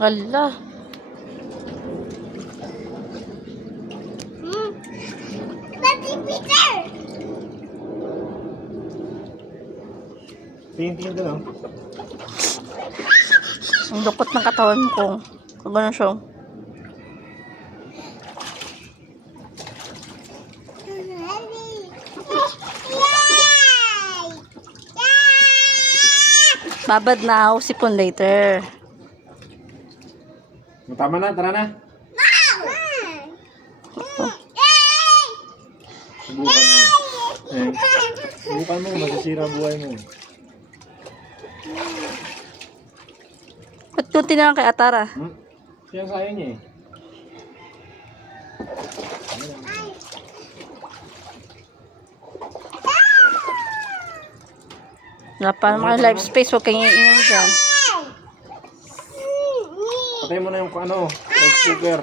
Hala. Daddy Peter! Tingin-tingin doon, oh. Ang lukot ng katawan ko. Gano'n siya. Babad na ako sipon later. Tama na, tara na. Subukan mo. Subukan mo, masisira ang buhay mo. Ba't kunti na lang kay Atara? Siya ang sayo niya eh. Wala pa naman kayo live space. Huwag kayong iinom dyan. Patay mo na yung ano, rice cooker.